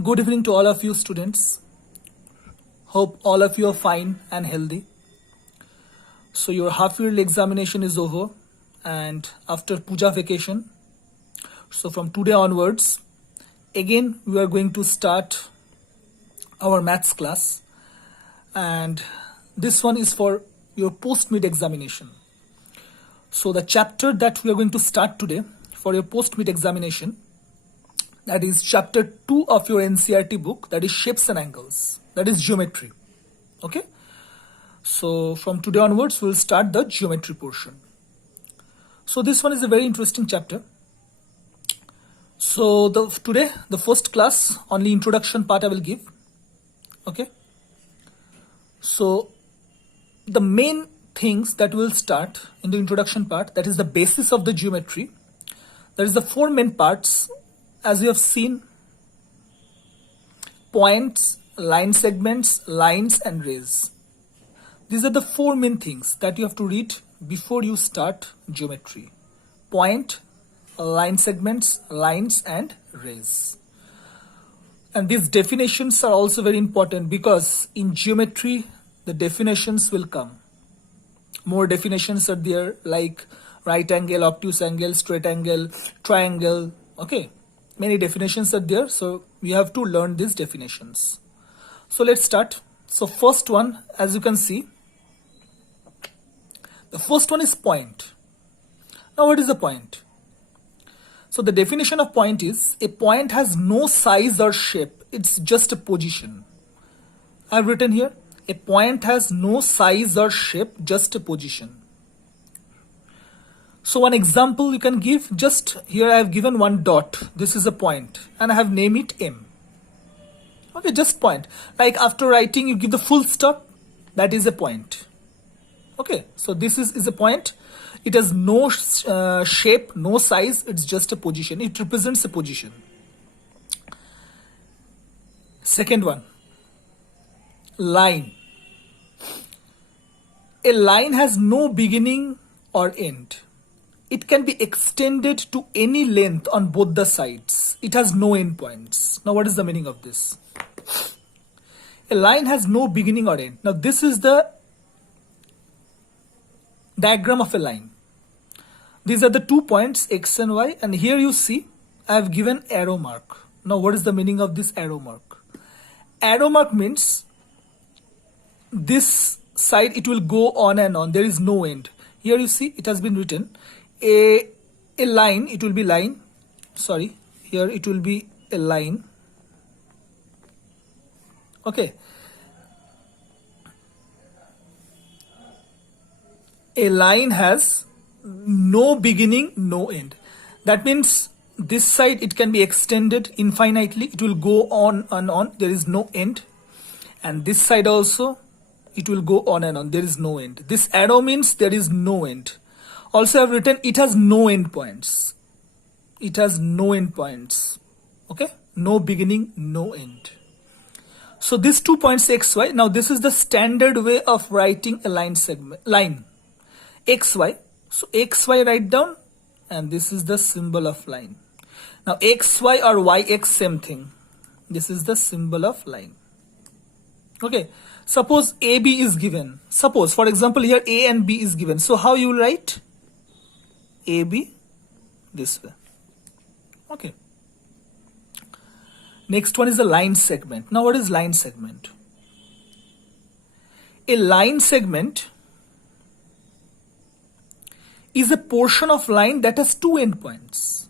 Good evening to all of you students. Hope all of you are fine and healthy. So your half-yearly examination is over and after puja vacation. So from today onwards, again we are going to start our maths class, and this one is for your post-mid examination. So the chapter that we are going to start today for your post-mid examination, that is chapter 2 of your NCERT book, that is shapes and angles, that is geometry. Okay, so from today onwards we'll start the geometry portion. So this one is a very interesting chapter. So today the first class, only introduction part I will give. Okay, so the main things that we'll start in the introduction part, that is the basis of the geometry. There is the four main parts, as you have seen: points, line segments, lines and rays. These are the four main things that you have to read before you start geometry: point, line segments, lines and rays. And these definitions are also very important, because in geometry the definitions will come. More definitions are there, like right angle, obtuse angle, straight angle, triangle. Okay, many definitions are there, so we have to learn these definitions. So let's start. So first one, as you can see, the first one is point. Now what is the point? So the definition of point is: a point has no size or shape, it's just a position. I've written here, a point has no size or shape, just a position. So one example you can give, just here I have given one dot, this is a point, and I have named it M. Okay, just point. Like after writing you give the full stop, that is a point. Okay, so this is a point. It has no shape, no size, it's just a position. It represents a position. Second one, line. A line has no beginning or end. It can be extended to any length on both the sides. It has no end points. Now what is the meaning of this? A line has no beginning or end. Now this is the diagram of a line. These are the 2 points, X and Y, and here you see I have given arrow mark. Now what is the meaning of this arrow mark? Arrow mark means this side it will go on and on, there is no end. Here you see it has been written a line, it will be line, sorry, here it will be a line. Okay, a line has no beginning, no end. That means this side it can be extended infinitely, it will go on and on, there is no end. And this side also it will go on and on, there is no end. This arrow means there is no end. Also I have written it has no end points. It has no end points. Okay, no beginning, no end. So these 2 points X, Y. Now this is the standard way of writing a line segment, line X, Y. So X, Y write down, and this is the symbol of line. Now X, Y or Y, X, same thing. This is the symbol of line. Okay, suppose AB is given. Suppose, for example, here A and B is given. So how you will write? AB this way. Okay. Next one is the line segment. Now what is line segment? A line segment is a portion of line that has 2 endpoints.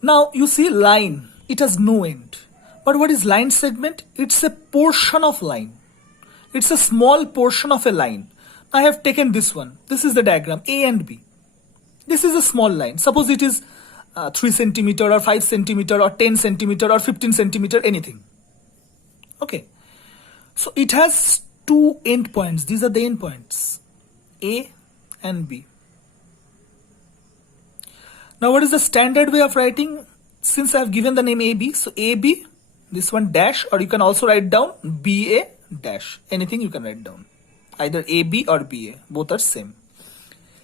Now you see line, it has no end. But what is line segment? It's a portion of line. It's a small portion of a line. I have taken this one. This is the diagram, A and B. This is a small line. Suppose it is 3 centimeter or 5 centimeter or 10 centimeter or 15 centimeter, anything. Okay. So it has 2 endpoints. These are the endpoints, A and B. Now what is the standard way of writing? Since I have given the name AB, so AB, this one dash, or you can also write down BA dash. Anything you can write down. Either AB or BA, both are same.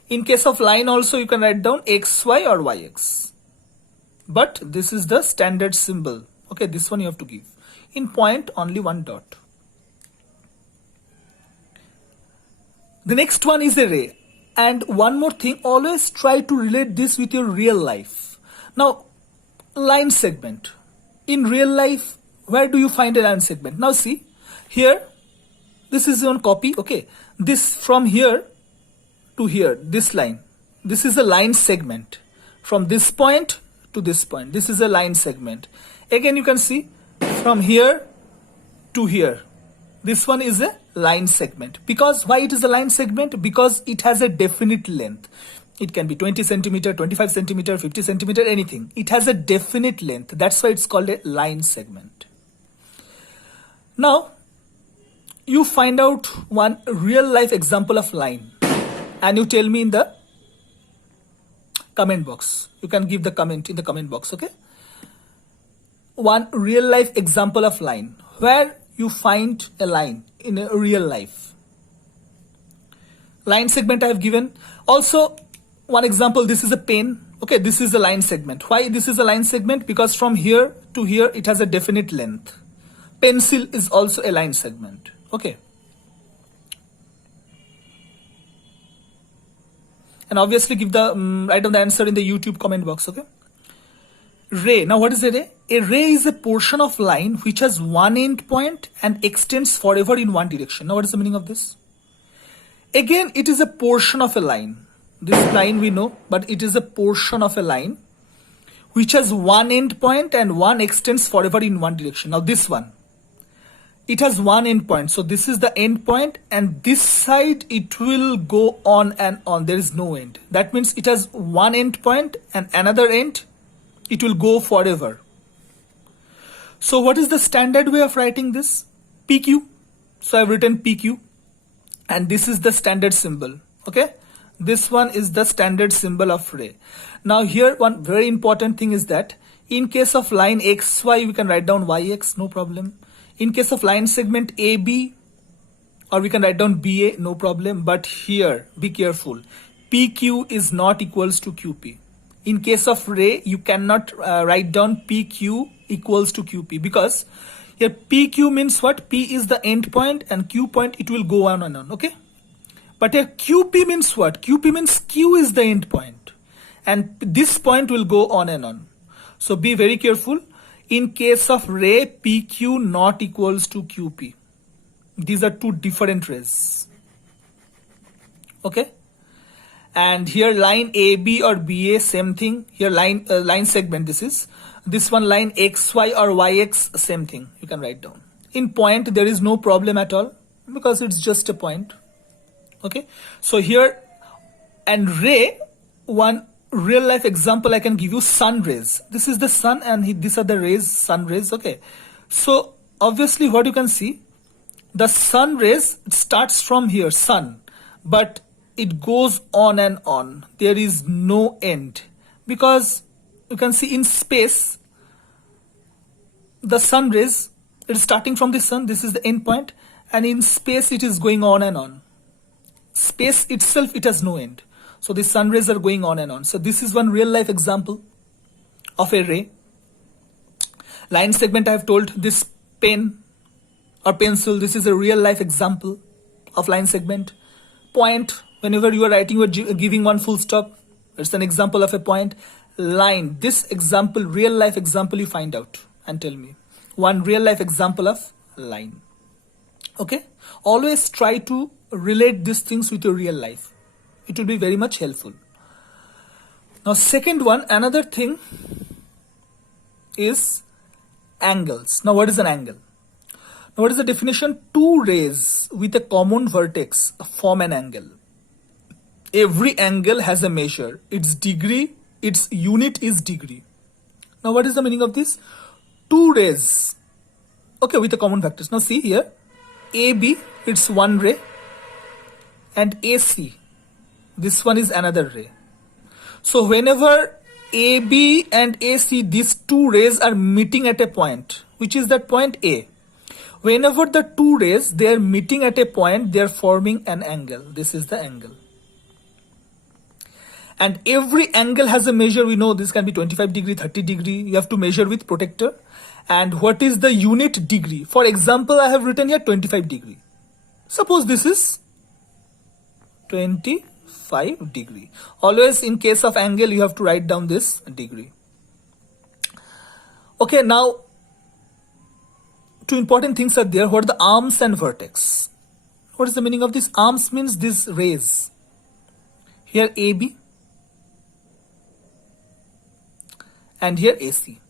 In case of line also you can write down XY or YX. But this is the standard symbol. Okay, this one you have to give. In point, only one dot. The next one is a ray. And one more thing, always try to relate this with your real life. Now, line segment. In real life, where do you find a line segment? Now see, here, this is one copy, okay. This from here to here, this line. This is a line segment. From this point to this point, this is a line segment. Again, you can see from here to here. This one is a line segment. Because why it is a line segment? Because it has a definite length. It can be 20 centimeter, 25 centimeter, 50 centimeter, anything. It has a definite length. That's why it's called a line segment. Now, you find out one real life example of line and you tell me in the comment box. You can give the comment in the comment box, okay? One real life example of line. Where you find a line in a real life. Line segment I have given. Also, one example, this is a pen. Okay, this is a line segment. Why this is a line segment? Because from here to here, it has a definite length. Pencil is also a line segment. Okay. And obviously give the write down the answer in the YouTube comment box, okay? Ray. Now what is a ray? A ray is a portion of line which has one end point and extends forever in one direction. Now what is the meaning of this? Again, it is a portion of a line. This line we know, but it is a portion of a line which has one end point and one extends forever in one direction. Now this one, it has one end point. So this is the end point and this side it will go on and on. There is no end. That means it has one end point and another end. It will go forever. So what is the standard way of writing this? PQ. So I've written PQ and this is the standard symbol. Okay. This one is the standard symbol of ray. Now here one very important thing is that in case of line XY, we can write down YX, no problem. In case of line segment AB, or we can write down BA, no problem. But here, be careful. PQ is not equals to QP. In case of ray, you cannot write down PQ equals to QP because here PQ means what? P is the end point and Q point, it will go on and on, okay? But here QP means what? QP means Q is the end point and this point will go on and on. So be very careful. In case of ray, PQ not equals to QP. These are two different rays. Okay? And here line AB or BA, same thing. Here line segment, this one line XY or YX, same thing. You can write down. In point, there is no problem at all because it's just a point. Okay? So here, and ray, one real life example I can give you, sun rays. This is the sun and these are the rays, sun rays. Okay. So obviously what you can see, the sun rays, it starts from here, sun, but it goes on and on. There is no end because you can see in space, the sun rays, it is starting from the sun. This is the end point and in space it is going on and on. Space itself, it has no end. So the sun rays are going on and on. So this is one real life example of a ray. Line segment I have told, this pen or pencil, this is a real life example of line segment. Point, whenever you are writing, you are giving one full stop. It's an example of a point. Line, this example, real life example you find out and tell me. One real life example of line. Okay? Always try to relate these things with your real life. It will be very much helpful. Now second one, another thing is angles. Now what is an angle? Now what is the definition? Two rays with a common vertex form an angle. Every angle has a measure. Its degree, its unit is degree. Now what is the meaning of this? Two rays, okay, with a common vectors. Now see here, AB, it's one ray and AC, this one is another ray. So whenever AB and AC, these two rays are meeting at a point, which is that point A. Whenever the two rays, they are meeting at a point, they are forming an angle. This is the angle. and every angle has a measure. We know this can be 25 degree, 30 degree. You have to measure with protractor. And what is the unit degree? For example, I have written here 25 degree. Suppose this is 25 degree. Always in case of angle, you have to write down this degree. Okay, now two important things are there. What are the arms and vertex? What is the meaning of this? Arms means these rays. Here AB and here AC.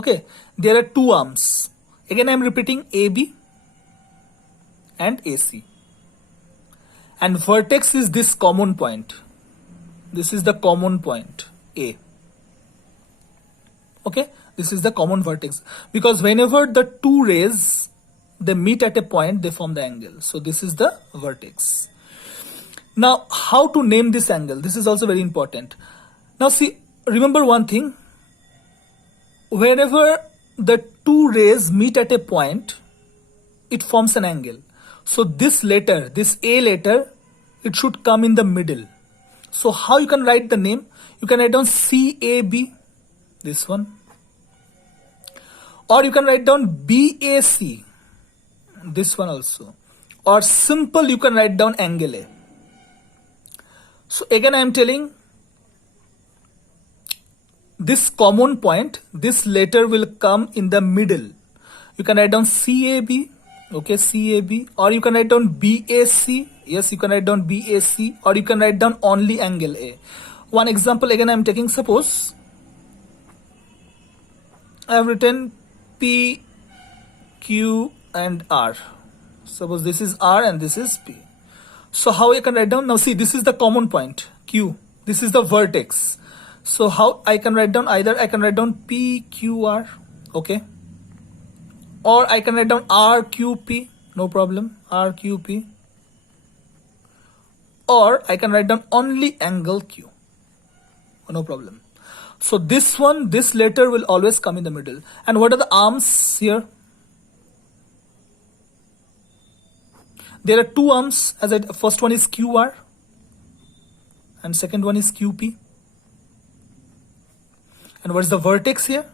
Okay, there are two arms. Again, I am repeating AB and AC. And vertex is this common point. This is the common point A. Okay, this is the common vertex. Because whenever the two rays, they meet at a point, they form the angle. So this is the vertex. Now, how to name this angle? This is also very important. Now see, remember one thing. Whenever the two rays meet at a point, it forms an angle. So this letter, this A letter, it should come in the middle. So how you can write the name? You can write down CAB, this one. Or you can write down BAC, this one also. Or simple, you can write down angle A. So again I am telling, this common point, this letter will come in the middle. You can write down CAB, okay, CAB, or you can write down BAC. Yes, you can write down BAC, or you can write down only angle A. One example again I am taking, suppose I have written P, Q and R. Suppose this is R and this is P. So how I can write down? Now see, this is the common point, Q. This is the vertex. So how I can write down? Either I can write down PQR, okay, or I can write down RQP, no problem, RQP, or I can write down only angle Q, no problem. So this one, this letter will always come in the middle. And what are the arms here? There are two arms. First one is QR and second one is QP. And what is the vertex here?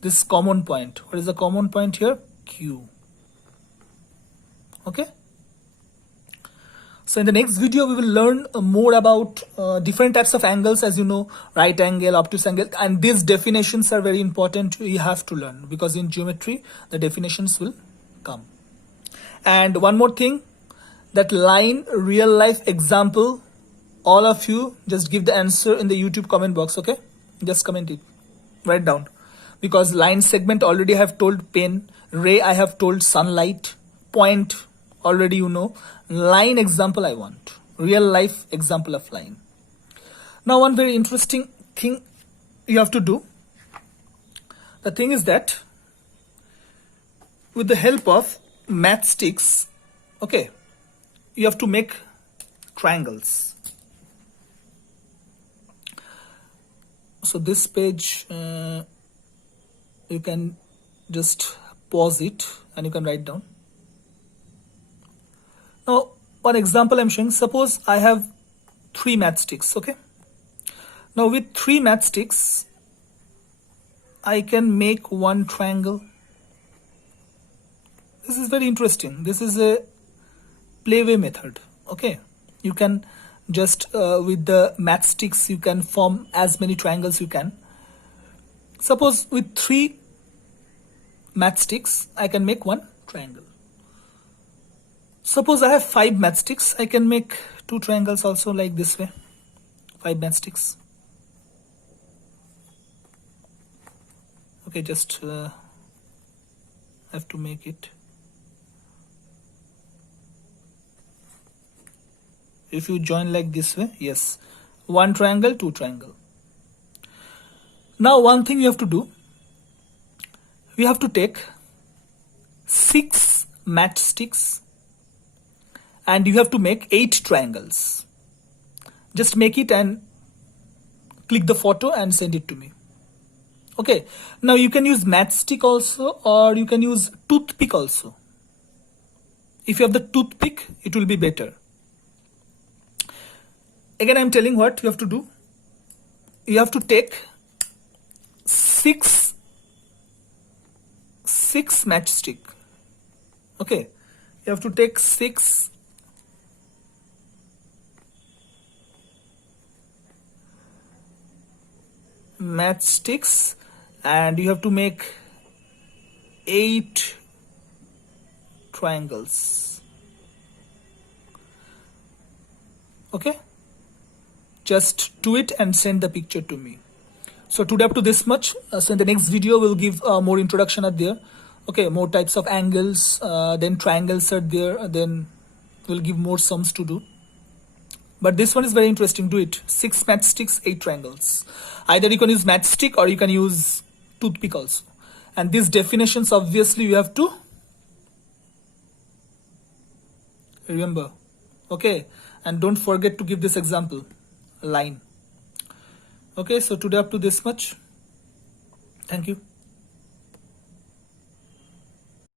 This common point. What is the common point here? Q. Okay. So in the next video, we will learn more about different types of angles, as you know, right angle, obtuse angle, and these definitions are very important. You have to learn because in geometry, the definitions will come. And one more thing, that line real life example, all of you just give the answer in the YouTube comment box, okay? Just comment it, write down. Because line segment already I have told pen, ray I have told sunlight, point already you know, line example I want, real life example of line. Now one very interesting thing you have to do, the thing is that with the help of matchsticks, okay, you have to make triangles. So this page, you can just pause it and you can write down. Now, one example I'm showing, suppose I have 3 matchsticks, okay? Now with 3 matchsticks, I can make one triangle. This is very interesting. This is a playway method, okay? You can just, with the matchsticks, you can form as many triangles you can. Suppose with 3 matchsticks, I can make one triangle. Suppose I have 5 matchsticks, I can make 2 triangles also like this way. 5 matchsticks. Okay, just have to make it. If you join like this way, yes, 1 triangle, 2 triangle. Now one thing you have to do, we have to take 6 matchsticks and you have to make 8 triangles. Just make it and click the photo and send it to me. Okay, now you can use matchstick also, or you can use toothpick also. If you have the toothpick, it will be better. Again, I'm telling what you have to do. You have to take six matchstick. Okay, you have to take 6 matchsticks, and you have to make 8 triangles. Okay, just do it and send the picture to me. So today up to this much. So in the next video we'll give more introduction at there. Okay, more types of angles, then triangles are there, then we'll give more sums to do. But this one is very interesting. Do it. 6 matchsticks, 8 triangles. Either you can use matchstick or you can use toothpick also. And these definitions obviously you have to remember. Okay, and don't forget to give this example line. Okay, so today up to this much. Thank you.